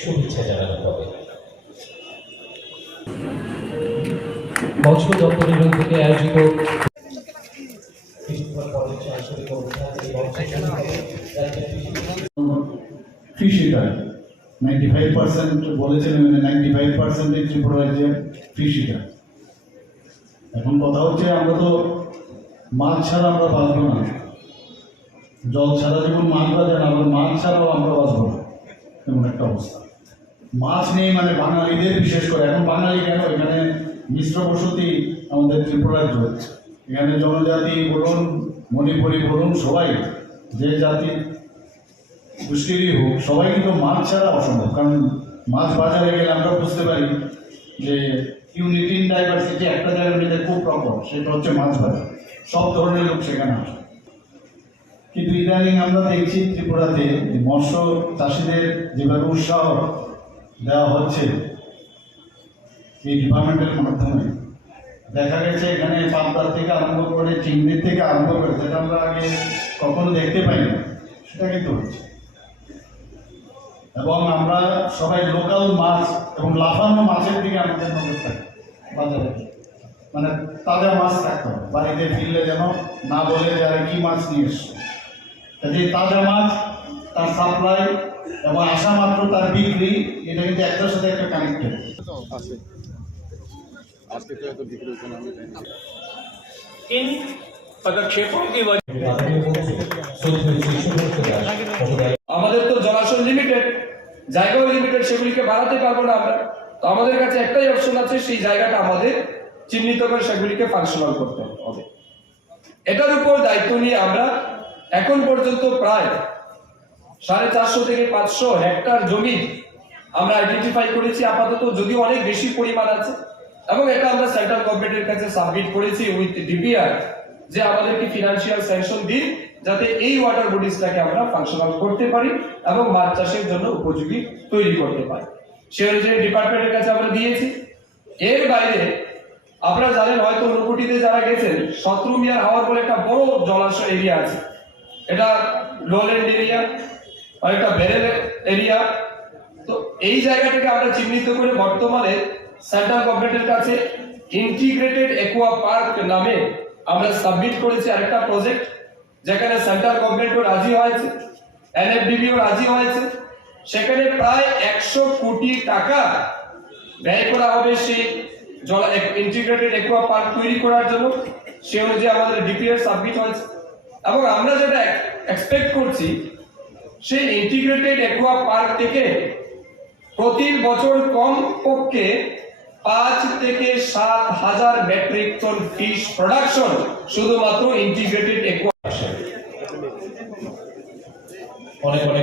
শুভেচ্ছা জানানো হবে। দপ্তরের থেকে আয়োজিত ফাইভ পার্সেন্ট বলেছেন মানে ফাইভ এখন কথা হচ্ছে, আমরা তো মাছ ছাড়া আমরা বাঁচবো না। জল ছাড়া যেমন মাছ বাজে না, আমরা মাছ ছাড়াও আমরা বাঁচবো না। এমন একটা অবস্থা। মাছ নেই মানে বাঙালিদের, বিশেষ করে এখন বাঙালি কেন? এখানে মিশ্র বসতি আমাদের ত্রিপুরা রাজ্য। এখানে জনজাতি বলুন, মণিপুরি বলুন, সবাই যে জাতি দুষ্টিরই হোক, সবাই কিন্তু মাছ ছাড়া অসম্ভব। কারণ মাছ বাজারে গেলে আমরা বুঝতে পারি যে ইউনিটি ইন ডাইভার্সিটি একটা জায়গার মধ্যে খুব প্রকট সেটা হচ্ছে মাছ বাজার। সব ধরনের লোক সেখানে আসে। কিন্তু ইদানিং আমরা দেখছি ত্রিপুরাতে মৎস্য চাষিদের যেভাবে উৎসাহ দেওয়া হচ্ছে, এই ডিপার্টমেন্টের মাধ্যমে। দেখা গেছে এখানে পাবদার থেকে আরম্ভ করে চিংড়ির থেকে আরম্ভ করে, যেটা আমরা আগে কখনো দেখতে পাই না সেটা কিন্তু হচ্ছে। এবং আমরা সবাই লোকাল মাছ এবং লাফানো মাছের দিকে আমাদের নজর থাকে বাজারে। মানে তাজা মাছ থাকতে বাড়িতে ফিরলে যেন না বলে যে আরে কি মাছ নিয়ে এসছো। কাজে তাজা মাছ তার সাপ্লাই এবং আসা মাত্র তার বিক্রি এটা কিন্তু একটার সাথে একটা কানেক্টেড আছে আজকে তো এত বিক্রি হচ্ছে না আমি জানি না। इन पदक्षेपों की वजह আদানি বলছে শ্রদ্ধেয় শ্রী সুব্রত দাস মহোদয় আমাদের তো জলাশয় লিমিটেড জায়গাও লিমিটেড সেগুলিকে বাড়াতে পারবো না আমরা তো আমাদের কাছে একটাই অপশন আছে সেই জায়গাটা আমাদের চিহ্নিত করে সেগুলিকে ফাংশনাল করতে হবে এটার উপর দায়িত্ব নিয়ে আমরা এখন পর্যন্ত প্রায় সাড়ে চারশো থেকে পাঁচশো হেক্টর জমি আমরা আইডেন্টিফাই করেছি আপাতত, যদিও অনেক বেশি পরিমাণ আছে। এবং এটা আমরা সেন্ট্রাল গভর্নমেন্টের কাছে সাবমিট করেছি উইথ ডিপিআর যে আমাদেরকে ফিনান্সিয়াল স্যাংশন দিন, যাতে এই ওয়াটার বডিজটাকে আমরা ফাংশনাল করতে পারি এবং মাছ চাষের জন্য উপযোগী তৈরি করতে পারি। সে অনুযায়ী ডিপার্টমেন্টের কাছে আমরা দিয়েছি। এর বাইরে আপনারা জানেন হয়তো ঊনকোটিতে যারা গেছেন, শত্রু মিয়ার হাওয়ার বলে একটা বড় জলাশয় এরিয়া আছে। এটা লোল্যান্ড এরিয়া একটা বেরেল এরিয়া তো এই জায়গাটাকে আমরা চিহ্নিত করে বর্তমানে সেন্ট্রাল গভর্নমেন্টের কাছে ইন্টিগ্রেটেড একুয়া পার্ক নামে আমরা সাবমিট করেছি আরেকটা প্রজেক্ট যেখানে সেন্ট্রাল গভর্নমেন্টও রাজি হয়েছে এনএফডিবিও রাজি হয়েছে। সেখানে প্রায় একশো কোটি টাকা ব্যয় করা হবে সেই জল ইন্টিগ্রেটেড একুয়া পার্ক তৈরি করার জন্য। সে অনুযায়ী আমাদের ডিপিএর সাবমিট হয়েছে। এবং আমরা যেটা এক্সপেক্ট করছি, সেই ইন্টিগ্রেটেড একুয়া পার্ক থেকে প্রতি বছর কম পক্ষে পাঁচ থেকে সাত হাজার মেট্রিক টন ফিশ প্রোডাকশন শুধুমাত্র ইন্টিগ্রেটেড একুয়া অনেক অনেক